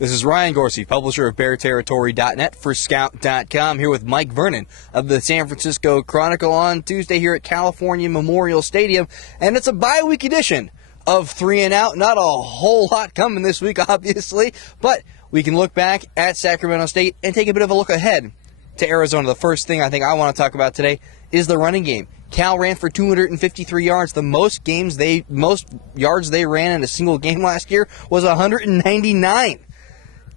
This is Ryan Gorcey, publisher of BearTerritory.net for Scout.com, here with Mike Vernon of the San Francisco Chronicle on Tuesday here at California Memorial Stadium. And it's a bye-week edition of 3 and Out. Not a whole lot coming this week, obviously, but we can look back at Sacramento State and take a bit of a look ahead to Arizona. The first thing I think I want to talk about today is the running game. Cal ran for 253 yards. The most yards they ran in a single game last year was 199.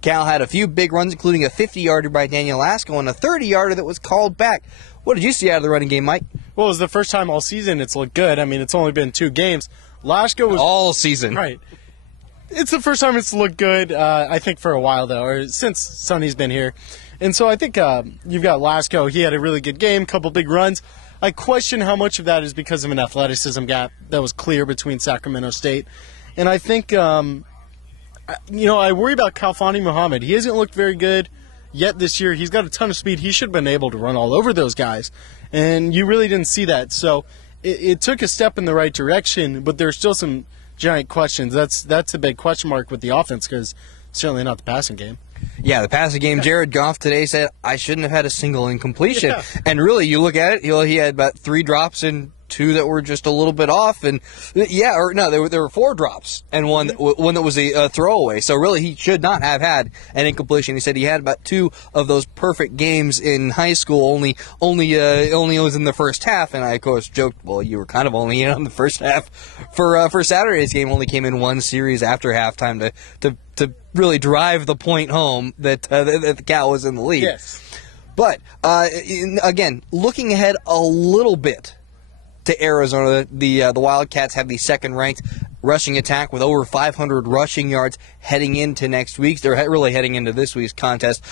Cal had a few big runs, including a 50-yarder by Daniel Lasco and a 30-yarder that was called back. What did you see out of the running game, Mike? Well, it was the first time all season it's looked good. I mean, it's only been 2 games. Lasco was... All season. Right. It's the first time it's looked good, I think, for a while, though, or since Sonny's been here. And so I think you've got Lasco. He had a really good game, couple big runs. I question how much of that is because of an athleticism gap that was clear between Sacramento State. And I think... I worry about Khalfani Muhammad. He hasn't looked very good yet this year. He's got a ton of speed. He should have been able to run all over those guys, and you really didn't see that. So it took a step in the right direction, but there's still some giant questions. That's a big question mark with the offense because certainly not the passing game. Yeah, the passing game, Jared Goff today said, I shouldn't have had a single incompletion. Yeah. And really, you look at it, he had about 3 drops and 2 that were just a little bit off. And there were 4 drops and one that was a throwaway. So really, he should not have had an incompletion. He said he had about 2 of those perfect games in high school. Only was in the first half. And I, of course, joked, well, you were kind of only in on the first half. For Saturday's game, only came in 1 series after halftime to really drive the point home that the Cal was in the lead. Yes. But, again, looking ahead a little bit to Arizona, the Wildcats have the second-ranked rushing attack with over 500 rushing yards heading into next week's. They're really heading into this week's contest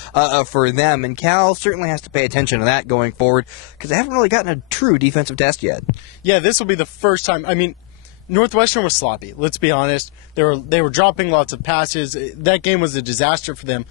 for them. And Cal certainly has to pay attention to that going forward because they haven't really gotten a true defensive test yet. Yeah, this will be the first time. I mean, Northwestern was sloppy, let's be honest. They were dropping lots of passes. That game was a disaster for them.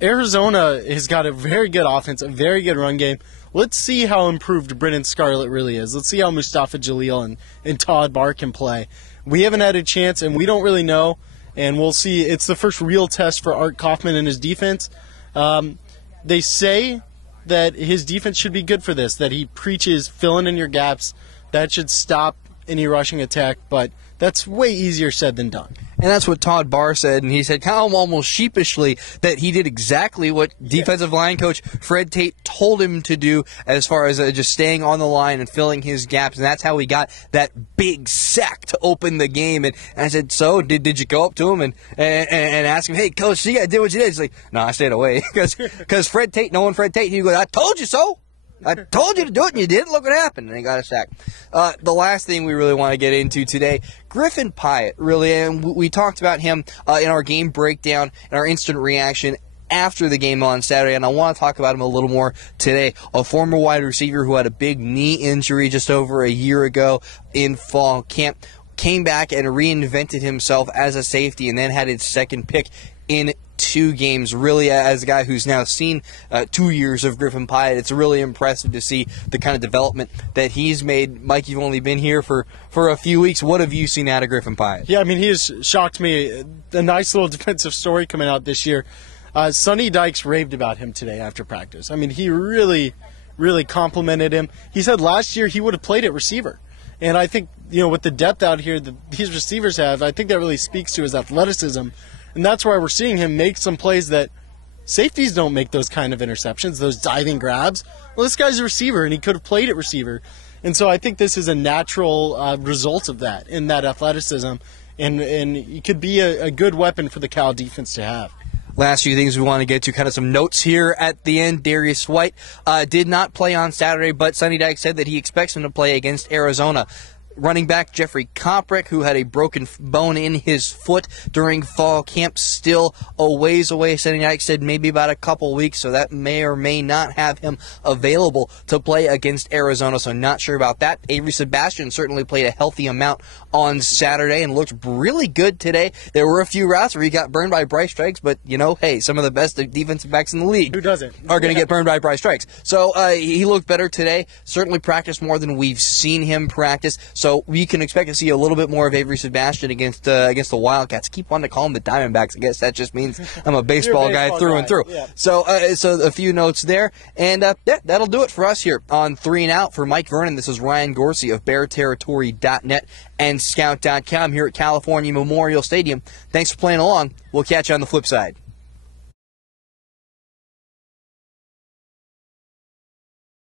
Arizona has got a very good offense, a very good run game. Let's see how improved Brennan Scarlett really is. Let's see how Mustafa Jalil and Todd Barr can play. We haven't had a chance, and we don't really know, and we'll see. It's the first real test for Art Kaufman and his defense. They say that his defense should be good for this, that he preaches filling in your gaps. That should stop any rushing attack, but that's way easier said than done. And that's what Todd Barr said, and he said kind of almost sheepishly that he did exactly what defensive line coach Fred Tate told him to do as far as just staying on the line and filling his gaps, and that's how he got that big sack to open the game. And I said, so did you go up to him and ask him, hey, coach, see, I did what you did? He's like, no, I stayed away because Fred Tate, knowing Fred Tate, he goes, I told you so. I told you to do it, and you didn't. Look what happened. And he got a sack. The last thing we really want to get into today, Griffin Pyatt, really, and we talked about him in our game breakdown and our instant reaction after the game on Saturday, and I want to talk about him a little more today. A former wide receiver who had a big knee injury just over a year ago in fall camp, came back and reinvented himself as a safety and then had his second pick in 2 games. Really, as a guy who's now seen 2 years of Griffin Pyatt, it's really impressive to see the kind of development that he's made. Mike, you've only been here for a few weeks. What have you seen out of Griffin Pyatt? Yeah, I mean, he has shocked me. A nice little defensive story coming out this year. Sonny Dykes raved about him today after practice. I mean, he really, really complimented him. He said last year he would have played at receiver. And I think, with the depth out here that these receivers have, I think that really speaks to his athleticism. And that's why we're seeing him make some plays that safeties don't make, those kind of interceptions, those diving grabs. Well, this guy's a receiver, and he could have played at receiver. And so I think this is a natural result of that, in that athleticism. And he could be a good weapon for the Cal defense to have. Last few things we want to get to, kind of some notes here at the end. Darius White did not play on Saturday, but Sonny Dykes said that he expects him to play against Arizona. Running back Jeffrey Koprick, who had a broken bone in his foot during fall camp, still a ways away. Sonny Dykes said maybe about a couple weeks, so that may or may not have him available to play against Arizona, so not sure about that. Avery Sebastian certainly played a healthy amount on Saturday and looked really good today. There were a few routes where he got burned by Bryce Strikes, but, hey, some of the best defensive backs in the league who doesn't are going to get burned by Bryce Strikes. So he looked better today, certainly practiced more than we've seen him practice. So So we can expect to see a little bit more of Avery Sebastian against the Wildcats. I keep wanting to call them the Diamondbacks. I guess that just means I'm a baseball guy through and through. Yeah. So a few notes there. And that'll do it for us here on 3 and Out. For Mike Vernon, this is Ryan Gorcey of BearTerritory.net and Scout.com here at California Memorial Stadium. Thanks for playing along. We'll catch you on the flip side.